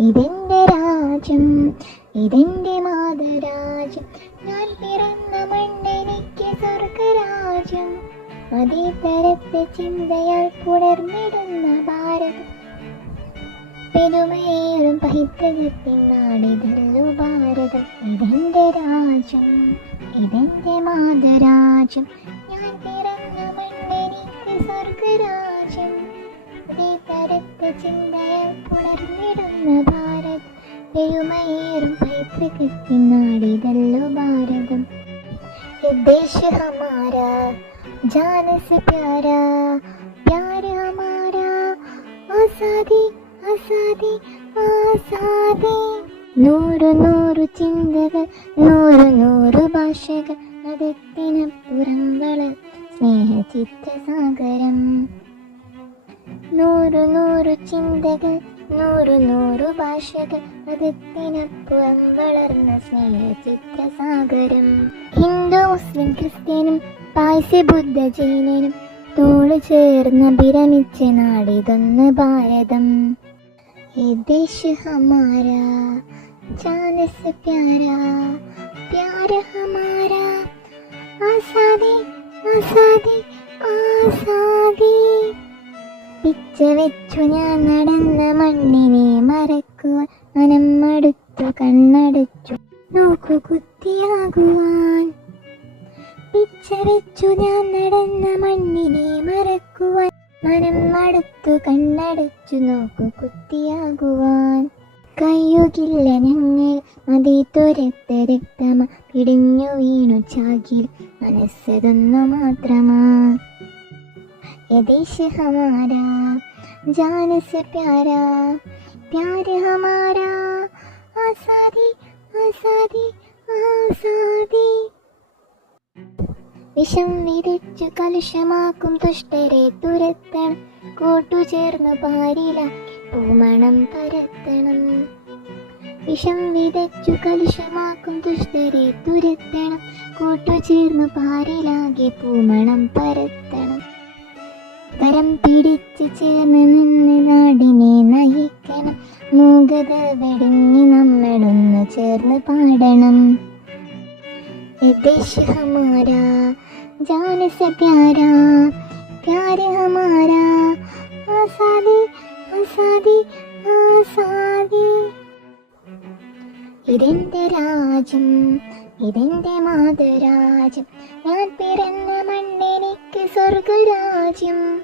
ഇതെന്റെ രാജ്യം, ഇതെന്റെ മാതരാജ്യം. ഞാൻ പിറന്ന മണ്ണെനിക്ക് സ്വർഗരാജ്യം. അതേതരത്തെ ചിന്തയാൽ പുണർന്നിടുന്ന ഭാരതം. പെരുമയേറും പൈതൃകത്തിൻ നാടിതല്ലോ ഭാരതം. ഇതെന്റെ രാജ്യം, ഇതെന്റെ മാതരാജ്യം. ഞാൻ പിറന്ന മണ്ണെനിക്ക് സ്വർഗരാജ്യം. അതേതരത്തെ ചിന്തയാൽ പുണർന്നിടുന്ന ഭാരതം. പെരുമയേറും പൈതൃകത്തിൻ നാടിതല്ലോ ഭാരതം. ये देश हमारा जान से प्यारा, प्यार हमारा आजादी आजादी आजादी. നൂറു നൂറു ചിന്തകൾ, നൂറു നൂറു ഭാഷകൾ, മതത്തിനപ്പുറം സ്നേഹചിത്രസാഗരം. നൂറു നൂറു ചിന്തകൾ, നൂറു നൂറു ഭാഷകൾ, മതത്തിനപ്പുറം വളർന്ന സ്നേഹചിത്രസാഗരം. ഹിന്ദു മുസ്ലിം ക്രിസ്ത്യനും പായ്സി ബുദ്ധ ജൈനനും തോളു ചേർന്ന് വിരമിച്ച നാടിതൊന്ന് ഭാരതം. ये देश हमारा जान से प्यारा, प्यार हमारा आजादी आजादी आजादी. പിച്ച വെച്ചു ഞാൻ നടന്ന മണ്ണിനെ മറക്കുവാൻ മനം മടുത്തു കണ്ണടച്ചു നോക്കു കുത്തിയാകുവാൻ. പിച്ച വെച്ചു ഞാൻ നടന്ന മണ്ണിനെ മറക്കുവാൻ മനം മടുത്തു കണ്ണടച്ചു നോക്കു കുത്തിയാകുവാൻ. കയ്യുകില്ല ഞങ്ങൾ മതി തുരത്ത് രക്തമ പിടിഞ്ഞു വീണു ചാകിൽ മനസ്സതൊന്നു മാത്രമാ. ये देश हमारा जान से प्यारा, प्यार हमारा आजादी आजादी आजादी. വിഷം വിരിച്ചു കലുഷമാക്കും ദുഷ്ടരെ തുരത്തണം. കൂട്ടുചേർന്ന് പാരിലാക്കി പൂമണം പരത്തണം. വിഷം വിതച്ചു കലുഷമാക്കും ദുഷ്ടരെ തുരത്തണം. കൂട്ടുചേർന്ന് പാരിലാകെ പൂമണം പരത്തണം. കരം പിടിച്ച് ചേർന്ന് നിന്ന് നാടിനെ നയിക്കണം. മൂകത വെടിഞ്ഞ് നമ്മളൊന്ന് ചേർന്ന് പാടണം. ये देश हमारा जान से प्यारा, प्यार हमारा आजादी आजादी आजादी. ഇതെന്റെ രാജ്യം, ഇതെന്റെ മാതരാജ്യം. ഞാൻ പിറന്ന മണ്ണെനിക്ക് സ്വർഗരാജ്യം.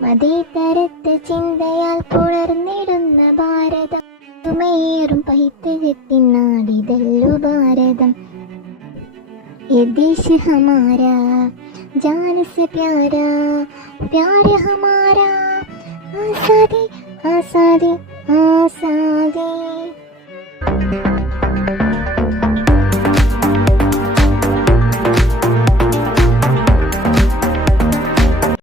മതേതരത്തെ ചിന്തയാൽ പുണർന്നിടുന്ന ഭാരതം. തുമയേറും പൈതൃകത്തിൻ നാടിതല്ലോ ഭാരതം. ये देश हमारा जान से प्यारा, प्यार हमारा आजादी आजादी आजादी.